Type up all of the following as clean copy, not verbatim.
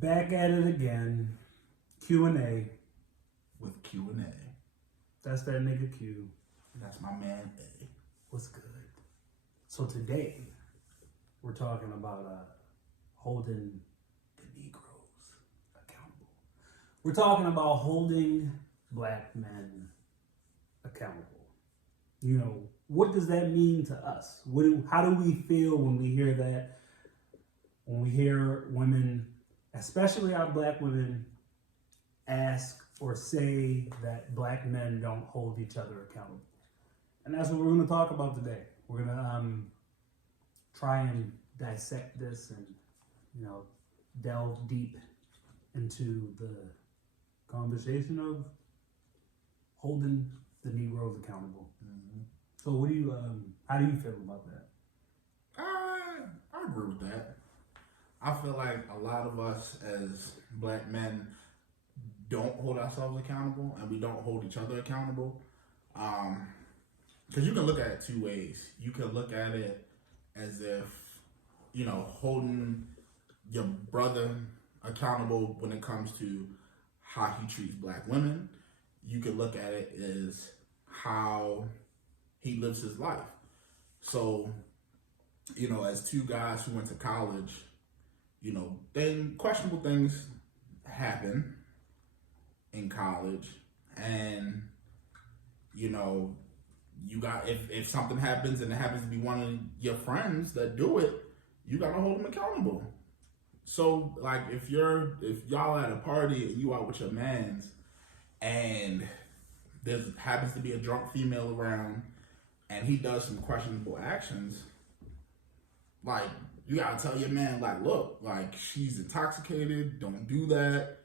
Back at it again. Q&A. With Q&A. That's that nigga Q. That's my man A. What's good? So today, we're talking about holding the Negroes accountable. We're talking about holding black men accountable. You know, what does that mean to us? How do we feel when we hear that? When we hear women, especially our black women, ask or say that black men don't hold each other accountable. And that's what we're going to talk about today. We're going to try and dissect this and, delve deep into the conversation of holding the Negroes accountable. Mm-hmm. So how do you feel about that? I agree with that. I feel like a lot of us as black men don't hold ourselves accountable, and we don't hold each other accountable. Because you can look at it two ways. You can look at it as if, holding your brother accountable when it comes to how he treats black women. You can look at it as how he lives his life. So, as two guys who went to college, then questionable things happen in college, and you got if something happens and it happens to be one of your friends that do it, you gotta hold them accountable. So like if y'all at a party and you out with your mans and there happens to be a drunk female around and he does some questionable actions, like you gotta tell your man, like, look, like she's intoxicated, don't do that,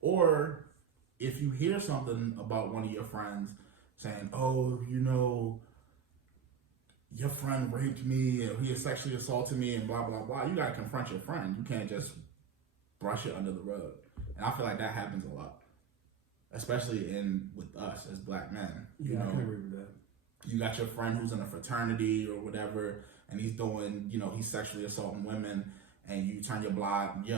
or if you hear something about one of your friends saying, oh, your friend raped me or he sexually assaulted me and blah, blah, blah, you gotta confront your friend. You can't just brush it under the rug. And I feel like that happens a lot, especially with us as black men. Yeah, I can agree with that. You got your friend who's in a fraternity or whatever, and he's doing, he's sexually assaulting women, and you turn your blind you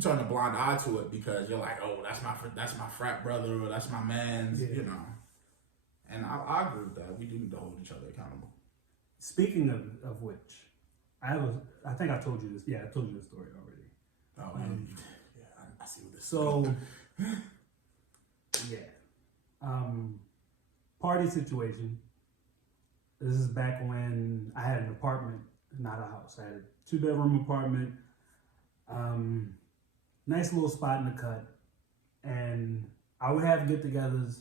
turn a blind eye to it because you're like, oh, that's my frat brother or that's my man's, And I agree with that. We do need to hold each other accountable. Speaking of which, I think I told you this. Yeah, I told you this story already. Oh, I see what this. So, yeah, party situation. This is back when I had an apartment, not a house. I had a 2-bedroom apartment, nice little spot in the cut, and I would have get-togethers.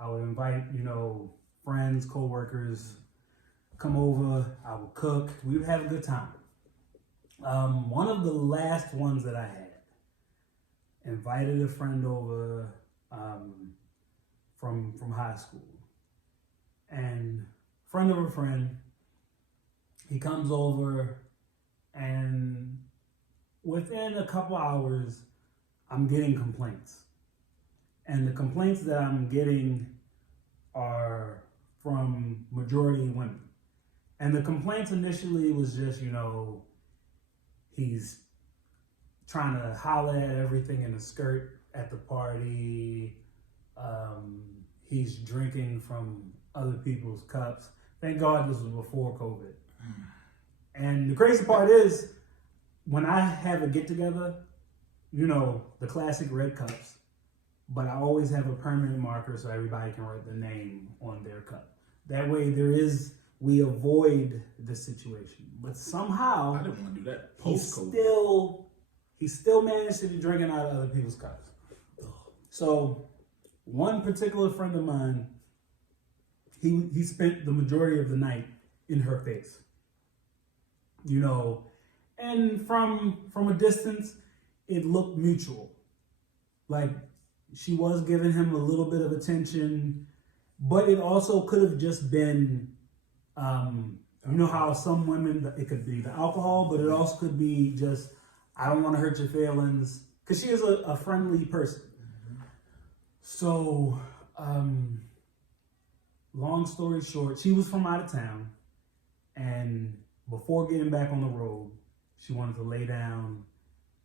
I would invite, friends, co-workers, come over. I would cook. We would have a good time. One of the last ones that I had invited a friend over from high school, and friend of a friend, he comes over, and within a couple hours, I'm getting complaints. And the complaints that I'm getting are from majority women. And the complaints initially was just, he's trying to holler at everything in a skirt at the party. He's drinking from other people's cups. Thank God this was before COVID. And the crazy part is, when I have a get-together, the classic red cups, but I always have a permanent marker so everybody can write their name on their cup. That way we avoid the situation. But somehow, I didn't want to do that post-COVID. He still managed to be drinking out of other people's cups. So one particular friend of mine, he spent the majority of the night in her face. And from a distance, it looked mutual. Like, she was giving him a little bit of attention, but it also could have just been, how some women, it could be the alcohol, but it also could be just, I don't want to hurt your feelings, because she is a friendly person. Mm-hmm. So, long story short, she was from out of town, and before getting back on the road, she wanted to lay down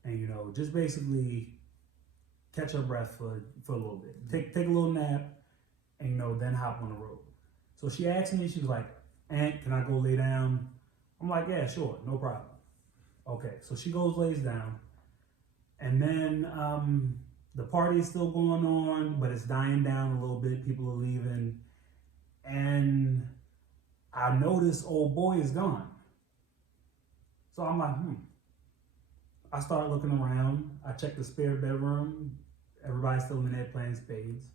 and just basically catch her breath for a little bit. Take a little nap, and then hop on the road. So she asked me, she was like, "Aunt, can I go lay down?" I'm like, "Yeah, sure, no problem." Okay, so she goes, lays down, and then the party is still going on, but it's dying down a little bit. People are leaving, and I notice old boy is gone. So I'm like, I start looking around. I check the spare bedroom. Everybody's still in there playing spades.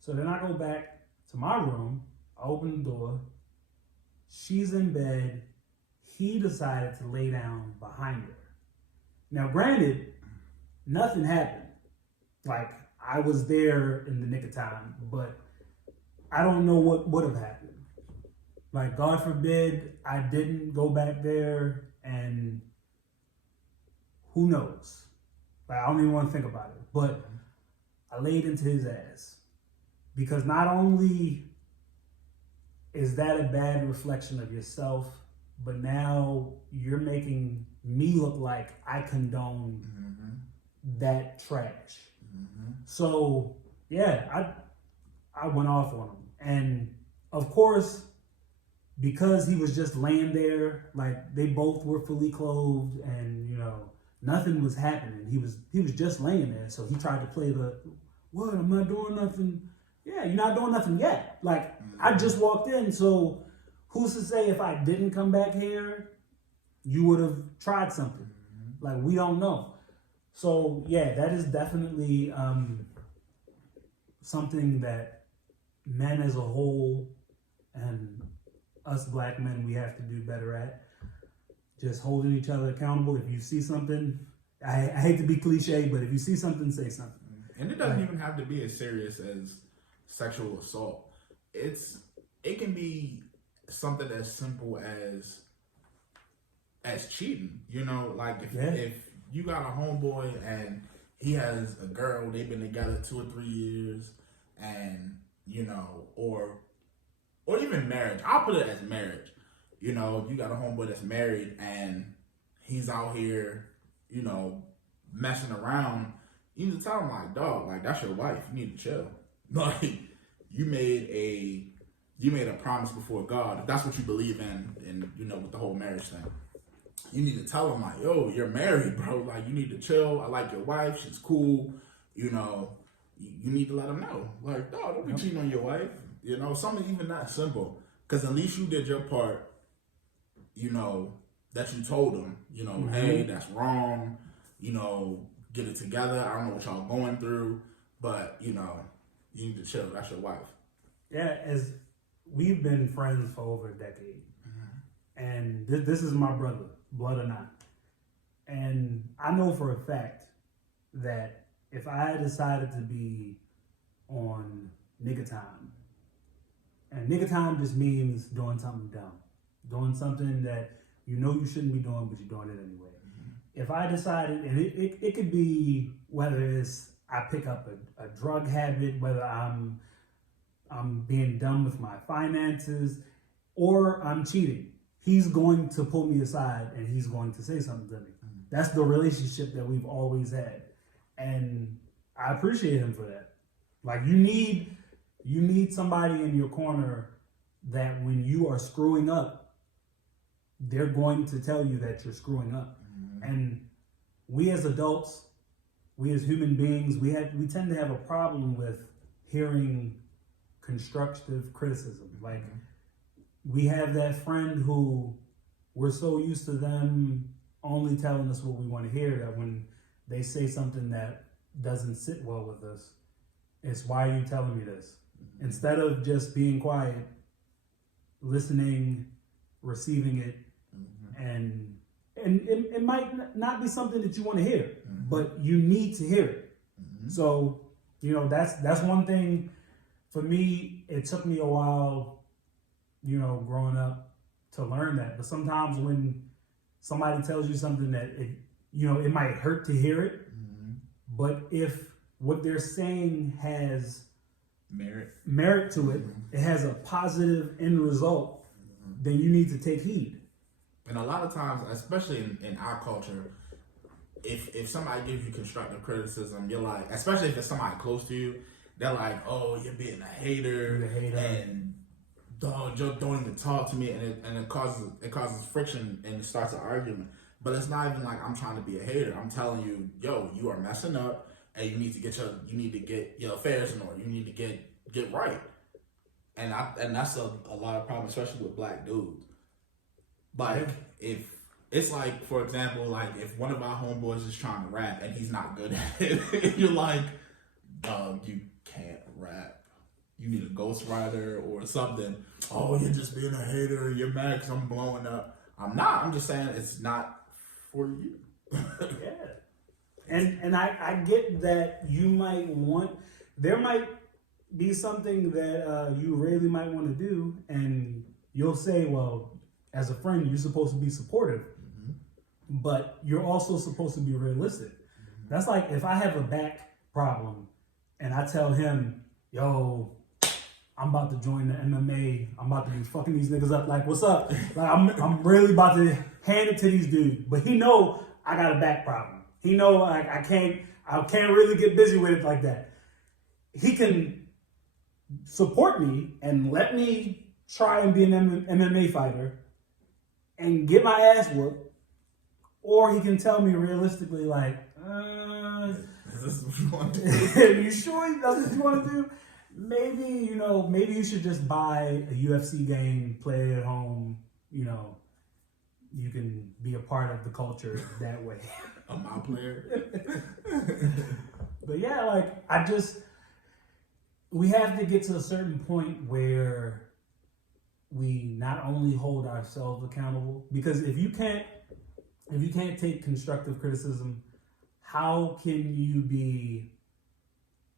So then I go back to my room. I open the door. She's in bed. He decided to lay down behind her. Now, granted, nothing happened. Like, I was there in the nick of time, but I don't know what would have happened. Like, God forbid I didn't go back there, and who knows? Like, I don't even want to think about it. But I laid into his ass. Because not only is that a bad reflection of yourself, but now you're making me look like I condone that trash. So, yeah, I went off on him. And, of course, because he was just laying there, like, they both were fully clothed and, nothing was happening. He was just laying there. So he tried to play what, I'm not doing nothing. Yeah, you're not doing nothing yet. Like, I just walked in, so who's to say if I didn't come back here, you would have tried something? Like, we don't know. So, yeah, that is definitely something that men as a whole and us black men, we have to do better at. Just holding each other accountable. If you see something, I hate to be cliche, but if you see something, say something. And it doesn't even have to be as serious as sexual assault. It can be something as simple as cheating. Like if you got a homeboy and he has a girl, they've been together 2 or 3 years, and or even marriage. I'll put it as marriage. You got a homeboy that's married and he's out here, messing around. You need to tell him, like, dog, like, that's your wife. You need to chill. Like, you made a promise before God. If that's what you believe in, with the whole marriage thing, you need to tell him, like, yo, you're married, bro. Like, you need to chill. I like your wife. She's cool. You need to let him know. Like, dog, don't be cheating on your wife. Something even that simple. Because at least you did your part, that you told him, hey, that's wrong. Get it together. I don't know what y'all going through, but, you need to chill. That's your wife. Yeah, as we've been friends for over a decade. And this is my brother, blood or not. And I know for a fact that if I decided to be on nigga time, and nigga time just means doing something dumb, doing something that you shouldn't be doing, but you're doing it anyway. If I decided, and it could be whether it's I pick up a drug habit, whether I'm being dumb with my finances, or I'm cheating, he's going to pull me aside and he's going to say something to me. That's the relationship that we've always had. And I appreciate him for that. Like, you need somebody in your corner that when you are screwing up, they're going to tell you that you're screwing up. And we as adults, we as human beings, we tend to have a problem with hearing constructive criticism. Like, we have that friend who we're so used to them only telling us what we want to hear that when they say something that doesn't sit well with us, it's, why are you telling me this? Instead of just being quiet, listening, receiving it, and it might not be something that you want to hear, but you need to hear it. So, that's one thing for me. It took me a while, growing up to learn that. But sometimes when somebody tells you something that it might hurt to hear it, but if what they're saying has merit to it, it has a positive end result, then you need to take heed. And a lot of times, especially in our culture, if somebody gives you constructive criticism, you're like, especially if it's somebody close to you, they're like, oh, you're being a hater, and dog, you don't even talk to me, and it causes friction and it starts an argument. But it's not even like I'm trying to be a hater. I'm telling you, yo, you are messing up, and you need to get your affairs in order. You need to get right. And that's a lot of problems, especially with black dudes. Like if it's like, for example, like if one of our homeboys is trying to rap and he's not good at it, you're like, dog, you can't rap. You need a ghostwriter or something. Oh, you're just being a hater. You're mad because I'm blowing up. I'm not. I'm just saying it's not for you. Yeah. And I get that you might want, there might be something that you really might want to do, and you'll say, well, as a friend, you're supposed to be supportive, but you're also supposed to be realistic. That's like if I have a back problem and I tell him, yo, I'm about to join the MMA. I'm about to be fucking these niggas up. Like, what's up? Like, I'm really about to hand it to these dudes. But he know I got a back problem. He know like I can't really get busy with it like that. He can support me and let me try and be an MMA fighter and get my ass whooped, or he can tell me realistically, like, is this what you want to do? you sure that's what you want to do? Maybe, maybe you should just buy a UFC game, play it at home, you can be a part of the culture that way. A my player. But yeah, like, we have to get to a certain point where we not only hold ourselves accountable, because if you can't take constructive criticism, how can you be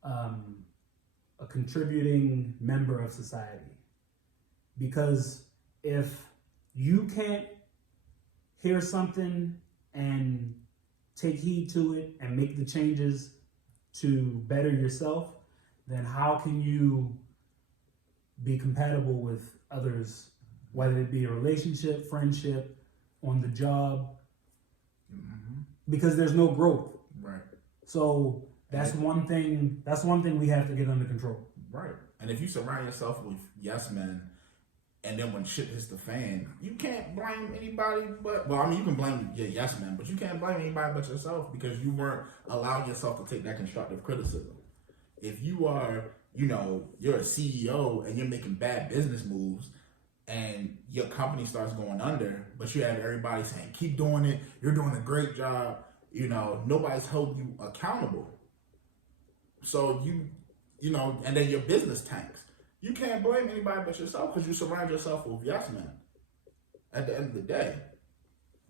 a contributing member of society? Because if you can't hear something and take heed to it and make the changes to better yourself, then how can you be compatible with others, whether it be a relationship, friendship, on the job? Because there's no growth. Right. So that's one thing we have to get under control. Right. And if you surround yourself with yes men, and then when shit hits the fan, you can't blame anybody but, well, I mean, you can blame your yes men, but you can't blame anybody but yourself, because you weren't allowing yourself to take that constructive criticism. If you are, you're a CEO and you're making bad business moves and your company starts going under, but you have everybody saying, keep doing it, you're doing a great job, nobody's holding you accountable. So and then your business tanks. You can't blame anybody but yourself, because you surround yourself with yes men at the end of the day.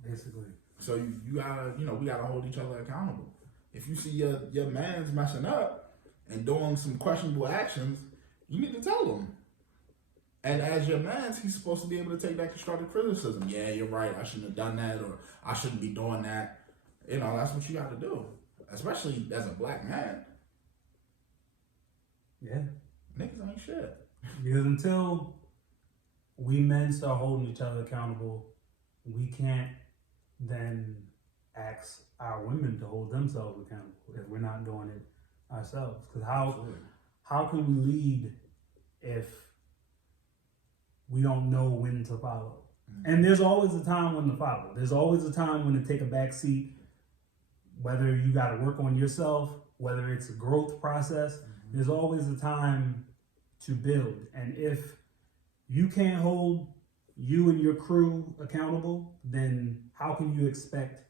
Basically. So you gotta, we gotta hold each other accountable. If you see your man's messing up and doing some questionable actions, you need to tell him. And as your man, he's supposed to be able to take that constructive criticism. Yeah, you're right. I shouldn't have done that, or I shouldn't be doing that. That's what you got to do, especially as a black man. Yeah. Niggas ain't shit. Because until we men start holding each other accountable, we can't then ask our women to hold themselves accountable if we're not doing it ourselves. Because how can we lead if we don't know when to follow? And there's always a time when to follow. There's always a time when to take a back seat, whether you got to work on yourself, whether it's a growth process. There's always a time to build. And if you can't hold you and your crew accountable, then how can you expect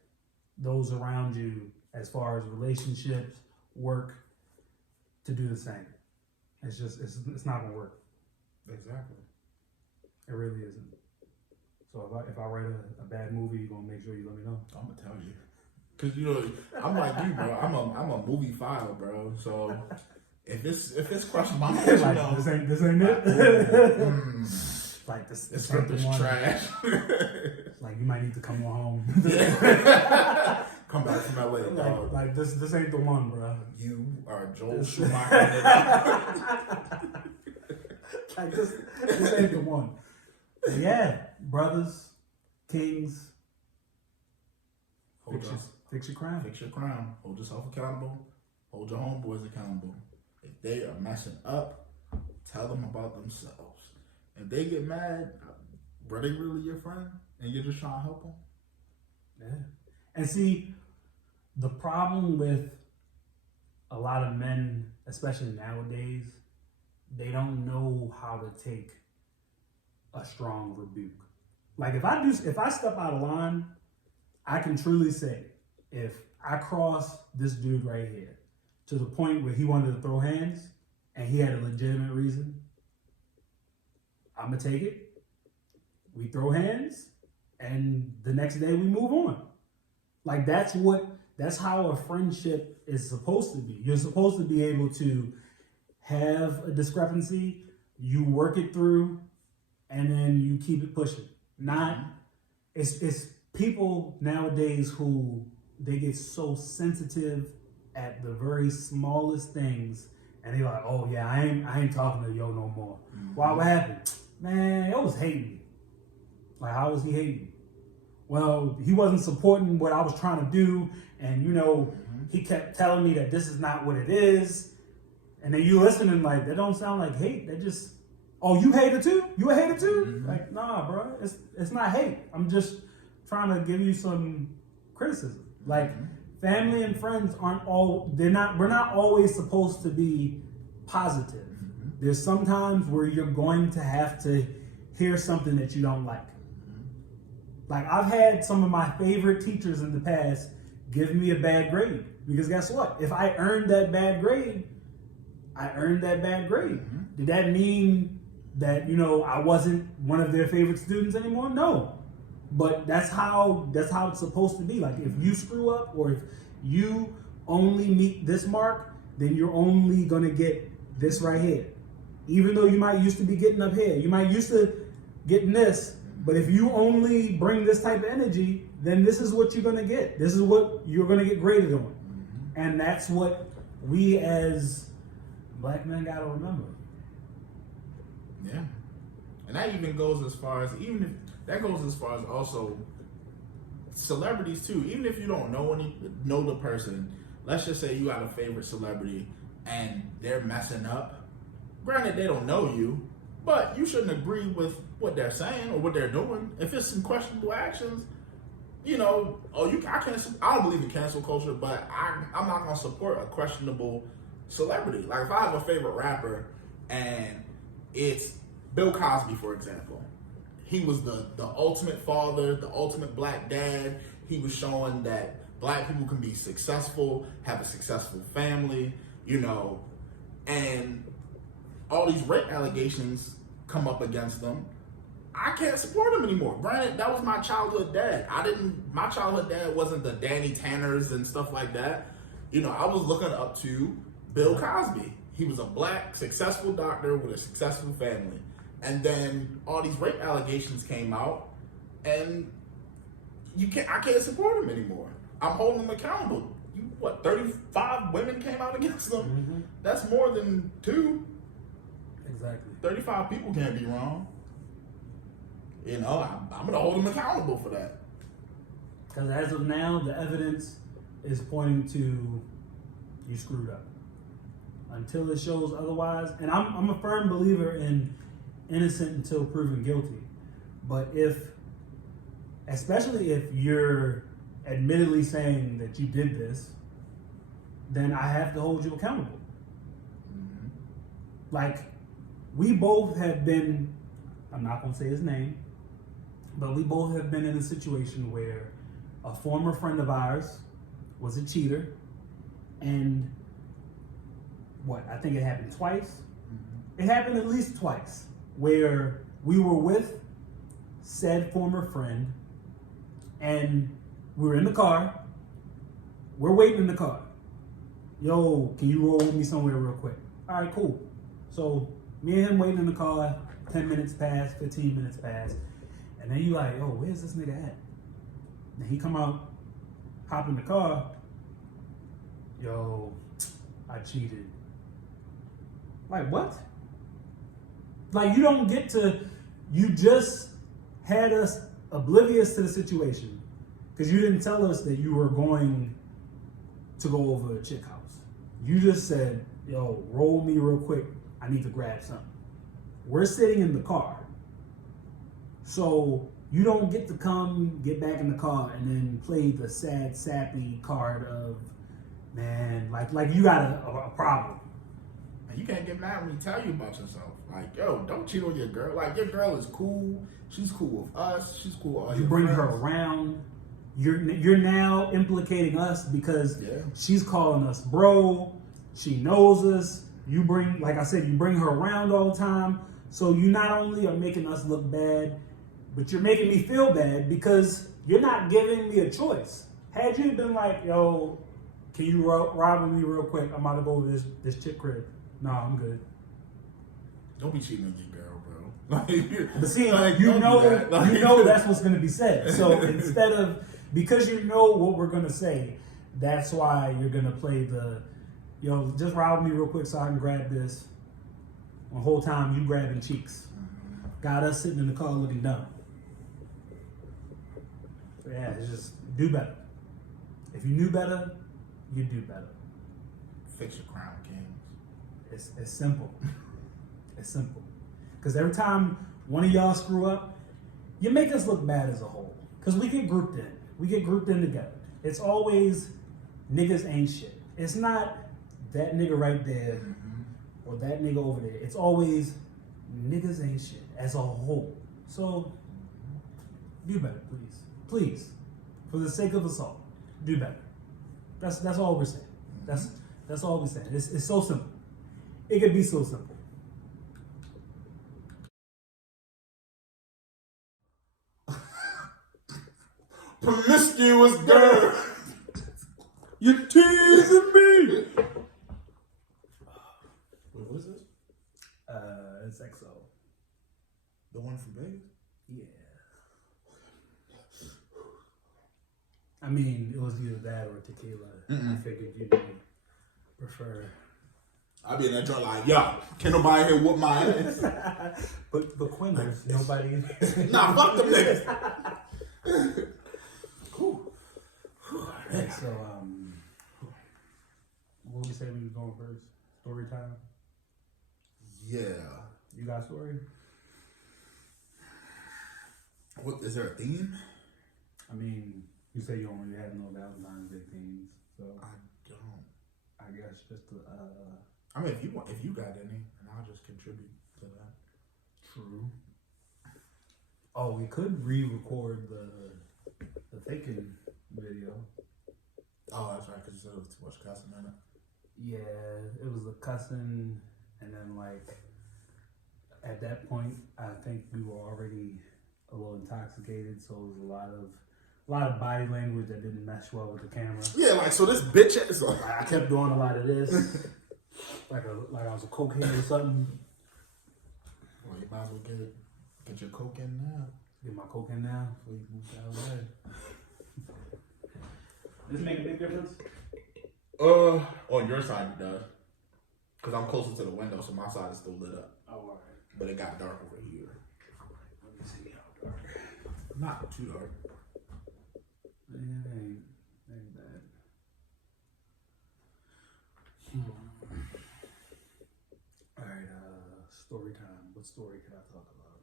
those around you, as far as relationships, work, to do the same? It's not gonna work. Exactly. It really isn't. So if I write a bad movie, you're gonna make sure you let me know. I'm gonna tell you, cause I'm like you, bro. I'm a movie file, bro. So if it's crushing my head, like, this ain't it. Like this script is trash. Like, you might need to come on home. Come back from LA, dog. Like this ain't the one, bro. You are Joel Schumacher. Like this ain't the one. But yeah, brothers, kings. Fix your crown. Fix your crown. Hold yourself accountable. Hold your homeboys accountable. If they are messing up, tell them about themselves. If they get mad, were they really your friend? And you're just trying to help them? Yeah. And see, the problem with a lot of men, especially nowadays, they don't know how to take a strong rebuke. Like if I step out of line, I can truly say, if I cross this dude right here to the point where he wanted to throw hands and he had a legitimate reason, I'm gonna take it. We throw hands, and the next day we move on. Like that's how a friendship is supposed to be. You're supposed to be able to have a discrepancy, you work it through, and then you keep it pushing. Not it's people nowadays who they get so sensitive at the very smallest things, and they're like, "Oh yeah, I ain't talking to yo no more." Why? What happened? Man, yo was hating me. Like, how was he hating me? Well, he wasn't supporting what I was trying to do, and he kept telling me that this is not what it is. And then you listening like, that don't sound like hate. That just, oh, you hater too? You a hater too? Mm-hmm. Like, nah, bro, it's not hate. I'm just trying to give you some criticism. Like, family and friends we're not always supposed to be positive. There's sometimes where you're going to have to hear something that you don't like. Like, I've had some of my favorite teachers in the past give me a bad grade. Because guess what? If I earned that bad grade, I earned that bad grade. Did that mean that, I wasn't one of their favorite students anymore? No. But that's how it's supposed to be. Like, if you screw up or if you only meet this mark, then you're only going to get this right here. Even though you might used to be getting up here. You might used to getting this. But if you only bring this type of energy, then this is what you're going to get. This is what you're going to get graded on. And that's what we as Black men got to remember. Yeah. And that even goes as far as, also celebrities too. Even if you don't know the person, let's just say you got a favorite celebrity and they're messing up. Granted, they don't know you, but you shouldn't agree with what they're saying or what they're doing. If it's some questionable actions, I don't believe in cancel culture, but I'm not going to support a questionable celebrity. Like, if I have a favorite rapper and it's Bill Cosby, for example, he was the ultimate father, the ultimate black dad. He was showing that black people can be successful, have a successful family, and all these rape allegations come up against them. I can't support him anymore. Granted, that was my childhood dad. My childhood dad wasn't the Danny Tanners and stuff like that. I was looking up to Bill Cosby. He was a black, successful doctor with a successful family. And then all these rape allegations came out, and I can't support him anymore. I'm holding him accountable. 35 women came out against him? Mm-hmm. That's more than 2. Exactly. 35 people can't be wrong. I'm going to hold him accountable for that. Because as of now, the evidence is pointing to you screwed up. Until it shows otherwise. And I'm a firm believer in innocent until proven guilty. But especially if you're admittedly saying that you did this, then I have to hold you accountable. Mm-hmm. Like, we both have been, I'm not going to say his name, but we both have been in a situation where a former friend of ours was a cheater, and I think it happened twice. Mm-hmm. It happened at least twice, where we were with said former friend, and we were in the car. We're waiting in the car. Yo, can you roll with me somewhere real quick? All right, cool. So me and him waiting in the car, 10 minutes pass, 15 minutes pass. And then you like, yo, where's this nigga at? And he come out, hop in the car. Yo, I cheated. Like, what? Like, you just had us oblivious to the situation. Because you didn't tell us that you were going to go over to a chick house. You just said, yo, roll me real quick. I need to grab something. We're sitting in the car. So you don't get to come, get back in the car, and then play the sad, sappy card of, man, like you got a problem. And you can't get mad when he tell you about yourself. Like, yo, don't cheat on your girl. Like, your girl is cool. She's cool with us. She's cool with all You your bring friends. her around. You're now implicating us because she's calling us bro. She knows us. You bring, like I said, you bring her around all the time. So you not only are making us look bad, but you're making me feel bad because you're not giving me a choice. Had you been like, yo, can you ride with me real quick? I'm about to go over this chick crib. No, I'm good. Don't be cheating on your girl, bro. Like, But see, like, you don't know, do that. Like, you know that's what's going to be said. So instead of, because you know what we're going to say, that's why you're going to play the, yo, just ride with me real quick so I can grab this. The whole time you grabbing cheeks. Got us sitting in the car looking dumb. So yeah, it's just do better. If you knew better, you'd do better. Fix your crown, Kings. It's simple. It's simple. Because every time one of y'all screw up, you make us look bad as a whole. Because we get grouped in. We get grouped in together. It's always niggas ain't shit. It's not that nigga right there or that nigga over there. It's always niggas ain't shit as a whole. So do better, please. Please. For the sake of us all, do better. That's all we're saying. That's all we're saying. It's so simple. It could be so simple. Promiscuous girl. You're teasing me. Wait, what is this? It's XO. The one from Vegas? Yeah. I mean, it was either that or tequila. I figured you'd prefer. I'll be in that joint like, yo, can nobody here whoop my ass? But Quinners, nobody. Nah, fuck them niggas. Cool. Alright, so what we say we was going first? Story time. Yeah. You got a story? What is there a theme? I mean, you say you don't really have no Valentine's Day themes, so I don't. I guess just I mean, if you got any, and I'll just contribute to that. true. Oh, we could re-record the thinking video. Oh, that's right, because you said it was too much cussing in it. Yeah, it was the cussing, and then like at that point, I think we were already a little intoxicated, so it was a lot of body language that didn't mesh well with the camera. Yeah, like, so this bitch ass. Like, I kept doing a lot of this, like I was a cokehead or something. Well, you might as well get your coke in now. Get my coke in now before you move that way. Does this make a big difference? On your side it does. Because I'm closer to the window, so my side is still lit up. Oh, alright. But it got dark over here. Let me see how dark. Not too dark. Man, it ain't bad. Alright, story time. What story can I talk about?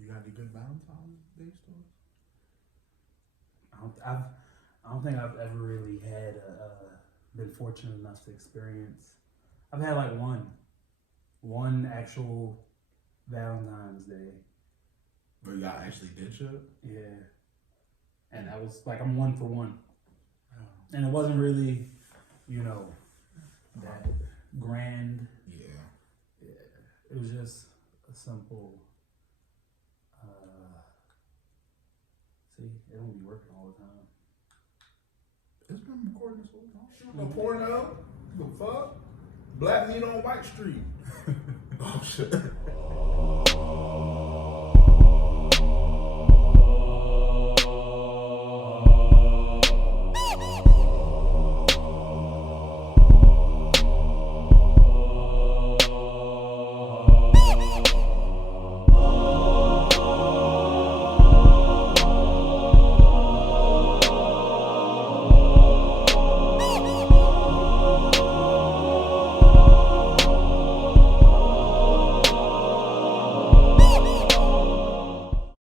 You got any good Valentine's Day stories? I don't think I've ever really had been fortunate enough to experience. I've had like one actual Valentine's Day. Where y'all actually did shit? Yeah, and that was like I'm one for one, Oh. and it wasn't really, that grand. Yeah. Yeah, it was just a simple. See, it don't be working all the time. It's been recording this whole time. No porno. The fuck? Black meat on White Street. Oh shit.